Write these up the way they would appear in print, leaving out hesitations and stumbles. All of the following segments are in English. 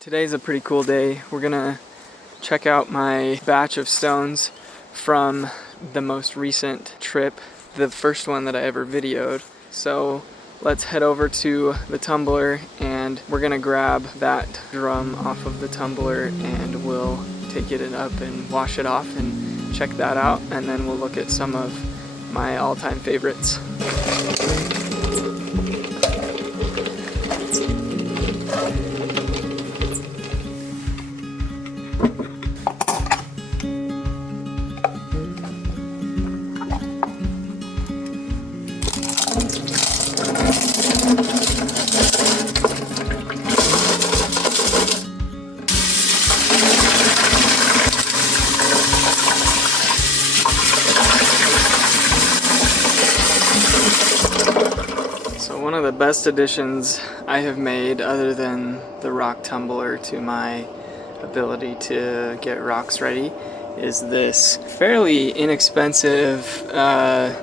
Today's a pretty cool day. We're gonna check out my batch of stones from the most recent trip, the first one that I ever videoed. So let's head over to the tumbler and we're gonna grab that drum off of the tumbler and we'll take it up and wash it off and check that out, and then we'll look at some of my all-time favorites. One of the best additions I have made, other than the rock tumbler, to my ability to get rocks ready is this fairly inexpensive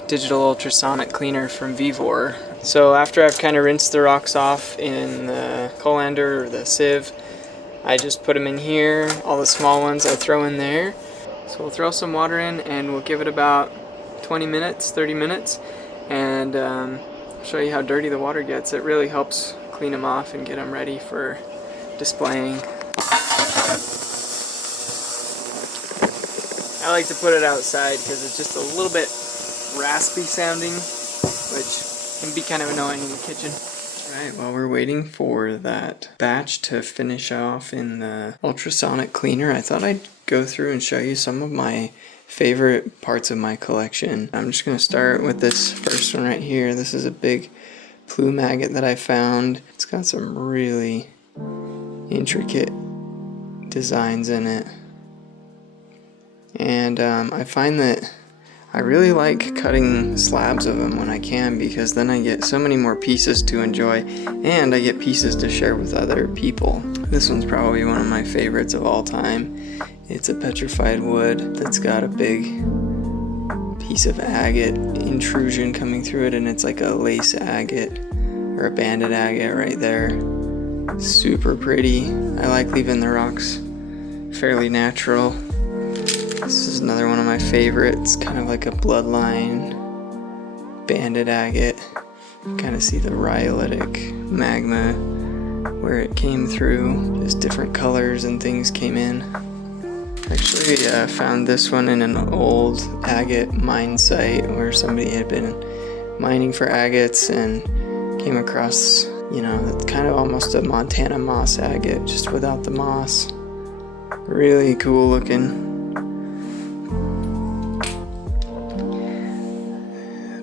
digital ultrasonic cleaner from Vivor. So after I've kind of rinsed the rocks off in the colander or the sieve, I just put them in here. All the small ones I throw in there. So we'll throw some water in and we'll give it about 20 minutes, 30 minutes, and show you how dirty the water gets. It really helps clean them off and get them ready for displaying. I like to put it outside because it's just a little bit raspy sounding, which can be kind of annoying in the kitchen. Alright, while we're waiting for that batch to finish off in the ultrasonic cleaner, I thought I'd go through and show you some of my favorite parts of my collection. I'm just going to start with this first one right here. This is a big plume agate that I found. It's got some really intricate designs in it. And I find that I really like cutting slabs of them when I can, because then I get so many more pieces to enjoy and I get pieces to share with other people. This one's probably one of my favorites of all time. It's a petrified wood that's got a big piece of agate intrusion coming through it, and it's like a lace agate or a banded agate right there. Super pretty. I like leaving the rocks fairly natural. This is another one of my favorites, kind of like a bloodline banded agate. You kind of see the rhyolitic magma where it came through. Just different colors and things came in. Actually, I found this one in an old agate mine site where somebody had been mining for agates and came across, it's kind of almost a Montana moss agate, just without the moss. Really cool looking.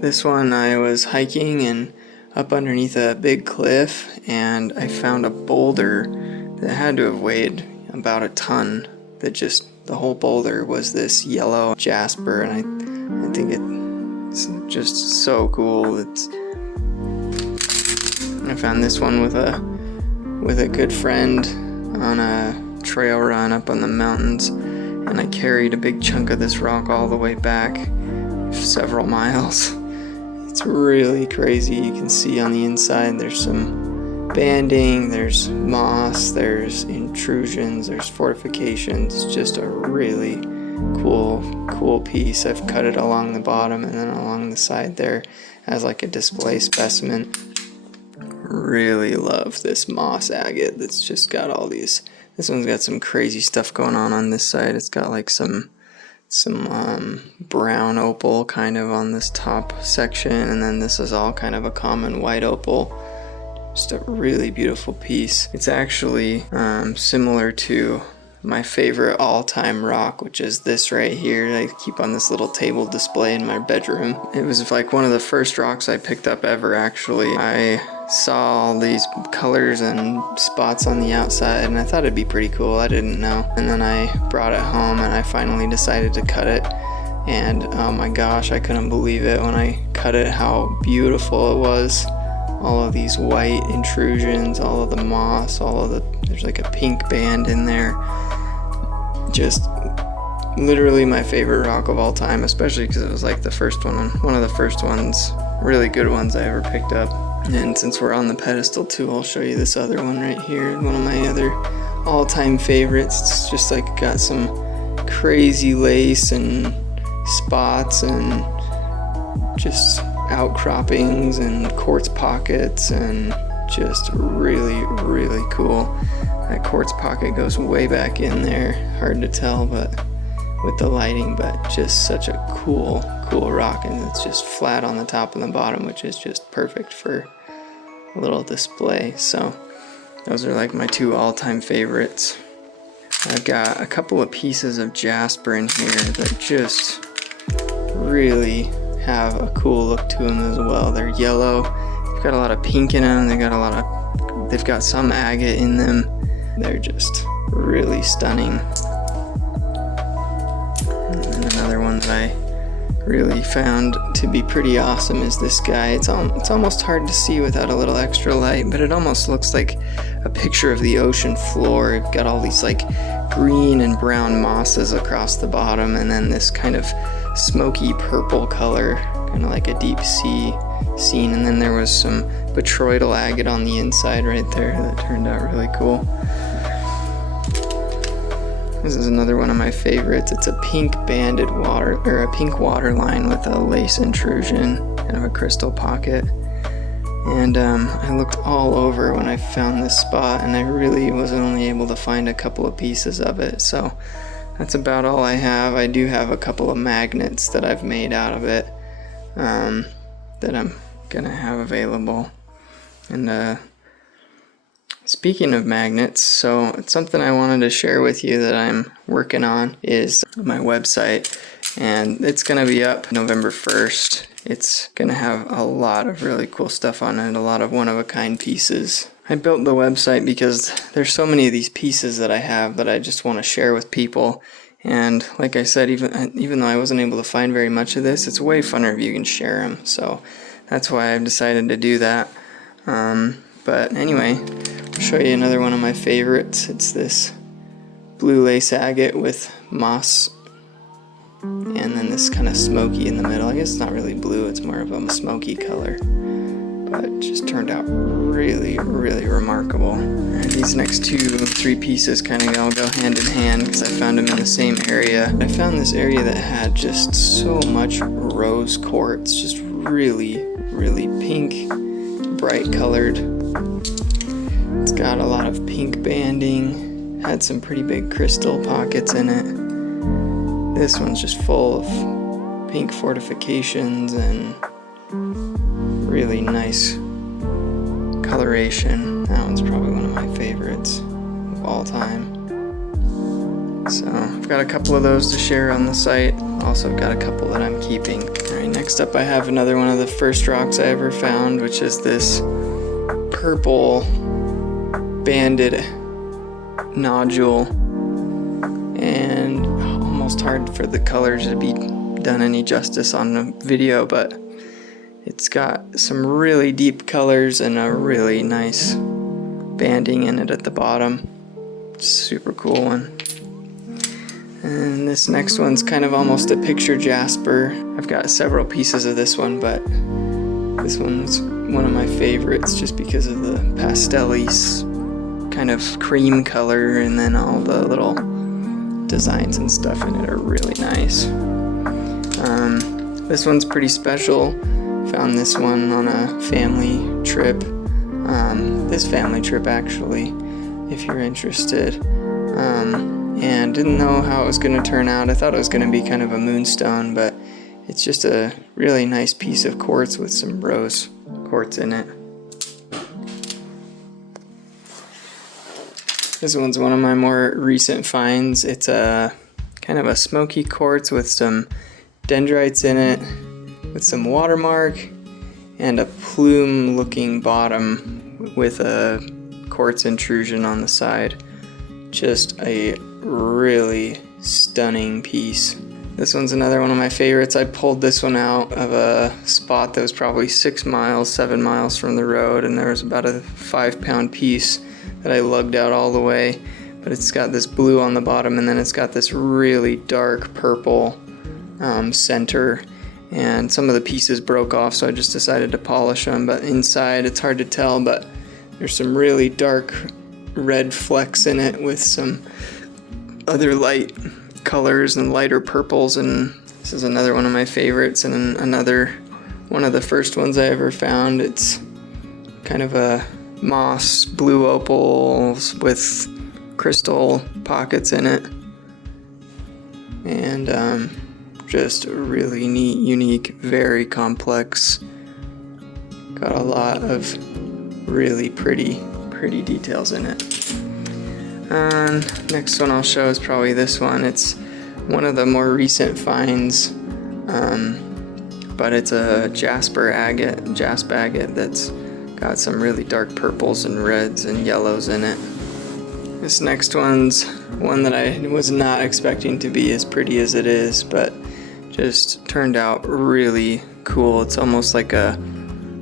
This one, I was hiking and up underneath a big cliff, and I found a boulder that had to have weighed about a ton. The whole boulder was this yellow jasper, and I think it's just so cool. I found this one with a good friend on a trail run up on the mountains, and I carried a big chunk of this rock all the way back several miles. It's really crazy. You can see on the inside there's some banding, there's moss, there's intrusions, there's fortifications. It's just a really cool piece. I've cut it along the bottom and then along the side there as like a display specimen. Really love this moss agate that's just got all these. This one's got some crazy stuff going on this side. It's got like some brown opal kind of on this top section, and then this is all kind of a common white opal. Just a really beautiful piece. It's actually similar to my favorite all-time rock, which is this right here. I keep on this little table display in my bedroom. It was like one of the first rocks I picked up ever, actually. I saw all these colors and spots on the outside, and I thought it'd be pretty cool. I didn't know. And then I brought it home, and I finally decided to cut it. And oh my gosh, I couldn't believe it when I cut it, how beautiful it was. All of these white intrusions, all of the moss, there's like a pink band in there. Just literally my favorite rock of all time, especially because it was like the first one of the first ones, really good ones I ever picked up. And since we're on the pedestal too, I'll show you this other one right here, one of my other all-time favorites. It's just like got some crazy lace and spots and just outcroppings and quartz pockets, and just really, really cool. That quartz pocket goes way back in there, hard to tell but with the lighting, but just such a cool rock, and it's just flat on the top and the bottom, which is just perfect for a little display. So those are like my two all-time favorites. I've got a couple of pieces of jasper in here that just really have a cool look to them as well. They're yellow, they've got a lot of pink in them, they've got some agate in them. They're just really stunning. And another one that I really found to be pretty awesome is this guy. It's almost hard to see without a little extra light, but it almost looks like a picture of the ocean floor. You've got all these like green and brown mosses across the bottom, and then this kind of smoky purple color, kind of like a deep sea scene. And then there was some botryoidal agate on the inside right there that turned out really cool. This is another one of my favorites. It's a pink banded water, or a pink water line with a lace intrusion, kind of a crystal pocket. And I looked all over when I found this spot, and I really was only able to find a couple of pieces of it. So that's about all I have. I do have a couple of magnets that I've made out of it that I'm gonna have available. And speaking of magnets, so it's something I wanted to share with you that I'm working on is my website, and it's going to be up November 1st. It's going to have a lot of really cool stuff on it, a lot of one-of-a-kind pieces. I built the website because there's so many of these pieces that I have that I just want to share with people. And like I said, even though I wasn't able to find very much of this, it's way funner if you can share them. So that's why I've decided to do that. But anyway, I'll show you another one of my favorites. It's this blue lace agate with moss, and then this kind of smoky in the middle. I guess it's not really blue, it's more of a smoky color, but it just turned out really, really remarkable. These next three pieces kind of all go hand in hand because I found them in the same area. I found this area that had just so much rose quartz, just really, really pink, bright colored. It's got a lot of pink banding, had some pretty big crystal pockets in it. This one's just full of pink fortifications and really nice coloration. That one's probably one of my favorites of all time. So I've got a couple of those to share on the site. Also I've got a couple that I'm keeping. Alright, next up I have another one of the first rocks I ever found, which is this purple banded nodule, and almost hard for the colors to be done any justice on a video, but it's got some really deep colors and a really nice banding in it at the bottom. Super cool one. And this next one's kind of almost a picture jasper. I've got several pieces of this one, but this one's one of my favorites just because of the pastel-y kind of cream color, and then all the little designs and stuff in it are really nice. This one's pretty special. Found this one on a family trip. This family trip actually, if you're interested. And didn't know how it was going to turn out. I thought it was going to be kind of a moonstone, but it's just a really nice piece of quartz with some rose quartz in it. This one's one of my more recent finds. It's a kind of a smoky quartz with some dendrites in it, with some watermark, and a plume looking bottom with a quartz intrusion on the side. Just a really stunning piece. This one's another one of my favorites. I pulled this one out of a spot that was probably 7 miles from the road, and there was about a 5-pound piece that I lugged out all the way. But it's got this blue on the bottom, and then it's got this really dark purple center, and some of the pieces broke off, so I just decided to polish them. But inside, it's hard to tell, but there's some really dark red flecks in it with some other light colors and lighter purples, and this is another one of my favorites, and another one of the first ones I ever found. It's kind of a moss blue opals with crystal pockets in it, and just really neat, unique, very complex. Got a lot of really pretty details in it. Next one I'll show is probably this one. It's one of the more recent finds, but it's a Jasper agate that's got some really dark purples and reds and yellows in it. This next one's one that I was not expecting to be as pretty as it is, but just turned out really cool. It's almost like a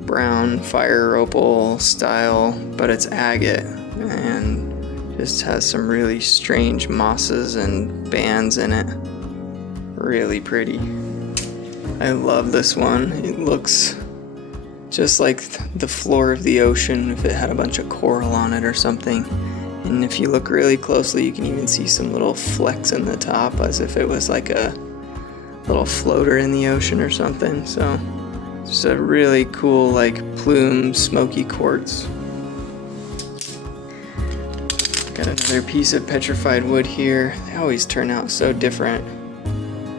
brown fire opal style, but it's agate and just has some really strange mosses and bands in it. Really pretty. I love this one. It looks just like the floor of the ocean if it had a bunch of coral on it or something. And if you look really closely, you can even see some little flecks in the top as if it was like a little floater in the ocean or something. So it's a really cool, like, plume smoky quartz. Got another piece of petrified wood here. They always turn out so different.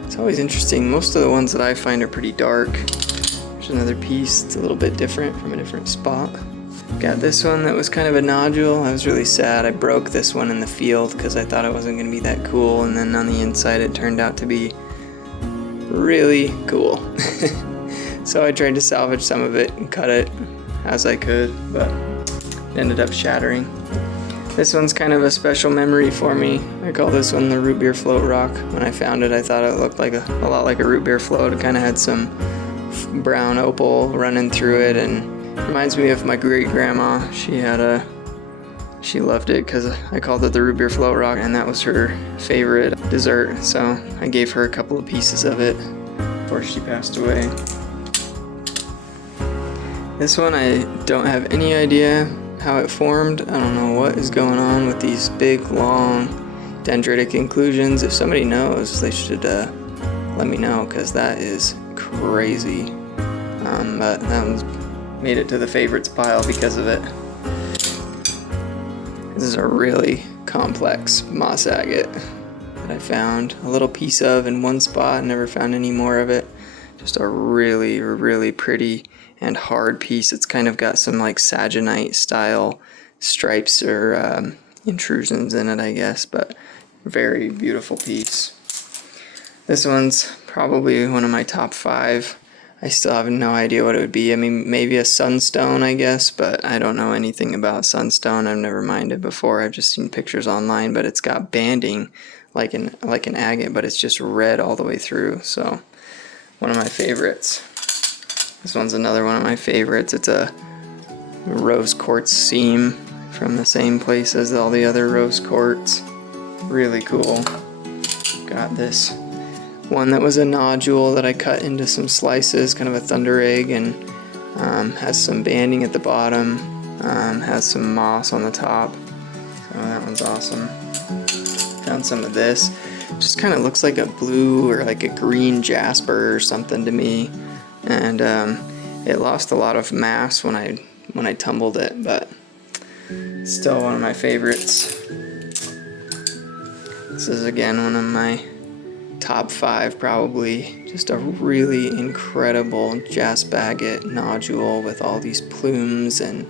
It's always interesting. Most of the ones that I find are pretty dark. There's another piece. It's a little bit different from a different spot. Got this one that was kind of a nodule. I was really sad. I broke this one in the field because I thought it wasn't going to be that cool, and then on the inside it turned out to be really cool. So I tried to salvage some of it and cut it as I could, but it ended up shattering. This one's kind of a special memory for me. I call this one the root beer float rock. When I found it, I thought it looked like a lot like a root beer float. It kind of had some brown opal running through it, and reminds me of my great grandma. She loved it because I called it the root beer float rock, and that was her favorite dessert. So I gave her a couple of pieces of it before she passed away. This one, I don't have any idea how it formed. I don't know what is going on with these big, long dendritic inclusions. If somebody knows, they should let me know, because that is crazy. But that one's made it to the favorites pile because of it. This is a really complex moss agate that I found a little piece of in one spot, never found any more of it. Just a really, really pretty and hard piece. It's kind of got some like saginite style stripes or intrusions in it, I guess, but very beautiful piece. This one's probably one of my top 5. I still have no idea what it would be. I mean, maybe a sunstone, I guess, but I don't know anything about sunstone. I've never mined it before. I've just seen pictures online, but it's got banding like an agate, but it's just red all the way through. So one of my favorites. This one's another one of my favorites. It's a rose quartz seam from the same place as all the other rose quartz. Really cool. Got this one that was a nodule that I cut into some slices, kind of a thunder egg, and has some banding at the bottom, has some moss on the top. So that one's awesome. Found some of this. Just kind of looks like a blue or like a green jasper or something to me. And it lost a lot of mass when I tumbled it, but still one of my favorites. This is again one of my top 5 probably. Just a really incredible jasper agate nodule with all these plumes and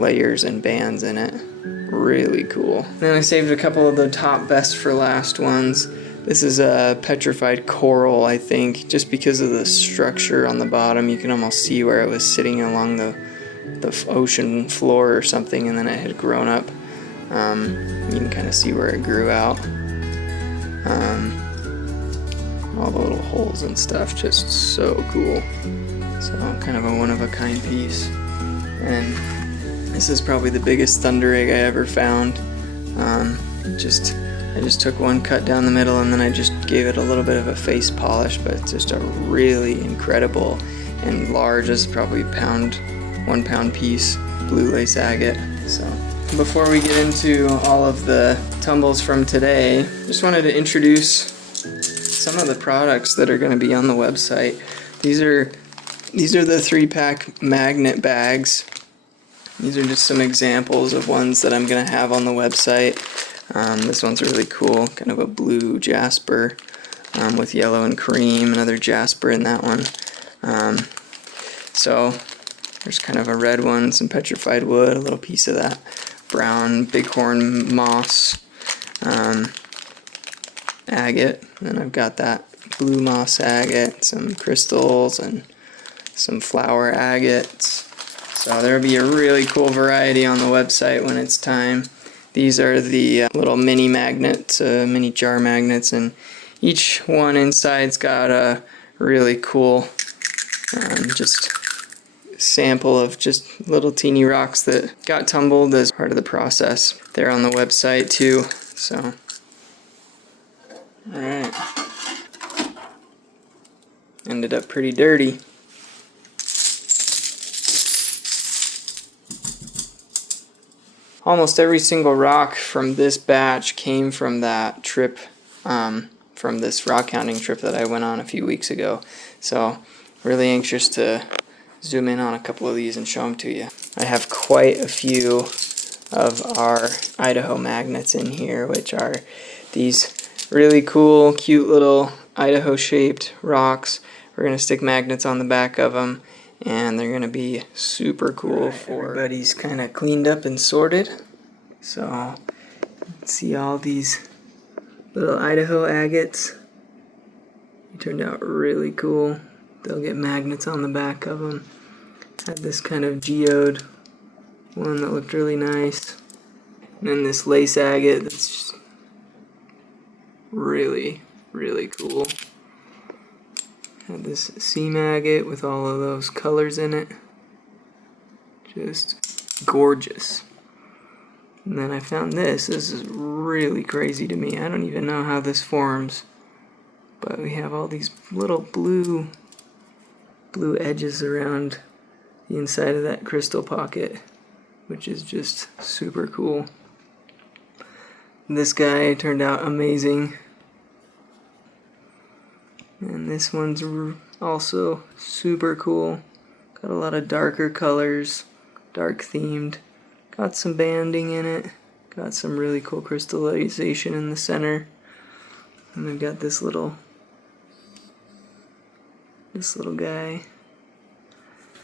layers and bands in it. Really cool. Then I saved a couple of the top best for last ones. This is a petrified coral, I think, just because of the structure on the bottom. You can almost see where it was sitting along the ocean floor or something, and then it had grown up. You can kind of see where it grew out. All the little holes and stuff, just so cool. So kind of a one-of-a-kind piece. And this is probably the biggest thunder egg I ever found. I just took one cut down the middle and then I just gave it a little bit of a face polish, but it's just a really incredible and large. This is probably 1 pound piece blue lace agate. So before we get into all of the tumbles from today, just wanted to introduce some of the products that are going to be on the website. These are the 3-pack magnet bags. These are just some examples of ones that I'm going to have on the website. This one's really cool, kind of a blue jasper with yellow and cream, another jasper in that one. So there's kind of a red one, some petrified wood, a little piece of that brown bighorn moss agate. Then I've got that blue moss agate, some crystals, and some flower agates. So there'll be a really cool variety on the website when it's time. These are the little mini magnets, mini jar magnets, and each one inside's got a really cool just sample of just little teeny rocks that got tumbled as part of the process. They're on the website too. So, alright. Ended up pretty dirty. Almost every single rock from this batch came from that trip, from this rockhounding trip that I went on a few weeks ago. So, really anxious to zoom in on a couple of these and show them to you. I have quite a few of our Idaho magnets in here, which are these really cool, cute little Idaho-shaped rocks. We're going to stick magnets on the back of them, and they're going to be super cool. Everybody's kind of cleaned up and sorted. So, see all these little Idaho agates. They turned out really cool. They'll get magnets on the back of them. Had this kind of geode one that looked really nice. And then this lace agate that's just really, really cool. Had this seam agate with all of those colors in it. Just gorgeous. And then I found this. This is really crazy to me. I don't even know how this forms. But we have all these little blue edges around the inside of that crystal pocket, which is just super cool. This guy turned out amazing. And this one's also super cool. Got a lot of darker colors, dark themed. Got some banding in it. Got some really cool crystallization in the center. And we've got this little guy.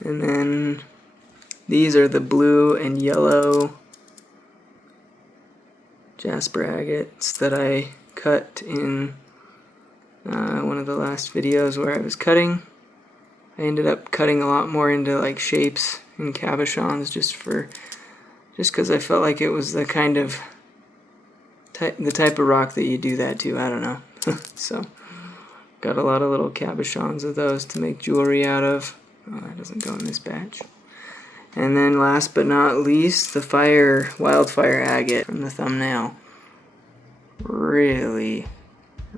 And then these are the blue and yellow Jasper agates that I cut in one of the last videos where I was cutting. I ended up cutting a lot more into like shapes and cabochons just because I felt like it was the kind of the type of rock that you do that to. I don't know. So got a lot of little cabochons of those to make jewelry out of. Oh, that doesn't go in this batch. And then last but not least, the wildfire agate from the thumbnail. Really,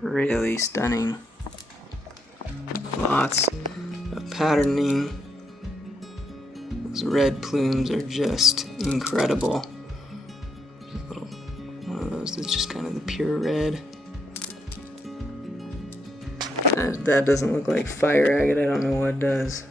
really stunning. Lots of patterning. Those red plumes are just incredible. A little one of those that's just kind of the pure red. That doesn't look like fire agate. I don't know what does.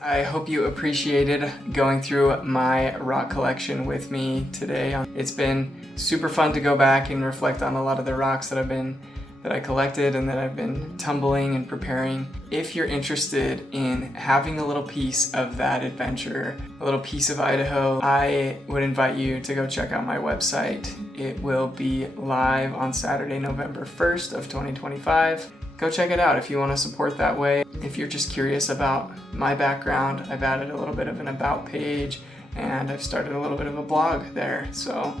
I hope you appreciated going through my rock collection with me today. It's been super fun to go back and reflect on a lot of the rocks that I collected and that I've been tumbling and preparing. If you're interested in having a little piece of that adventure, a little piece of Idaho, I would invite you to go check out my website. It will be live on Saturday, November 1st of 2025. Go check it out if you want to support that way. If you're just curious about my background, I've added a little bit of an about page and I've started a little bit of a blog there. So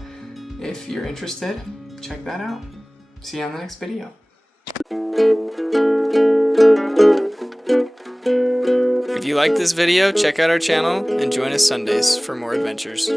if you're interested, check that out. See you on the next video. If you like this video, check out our channel and join us Sundays for more adventures.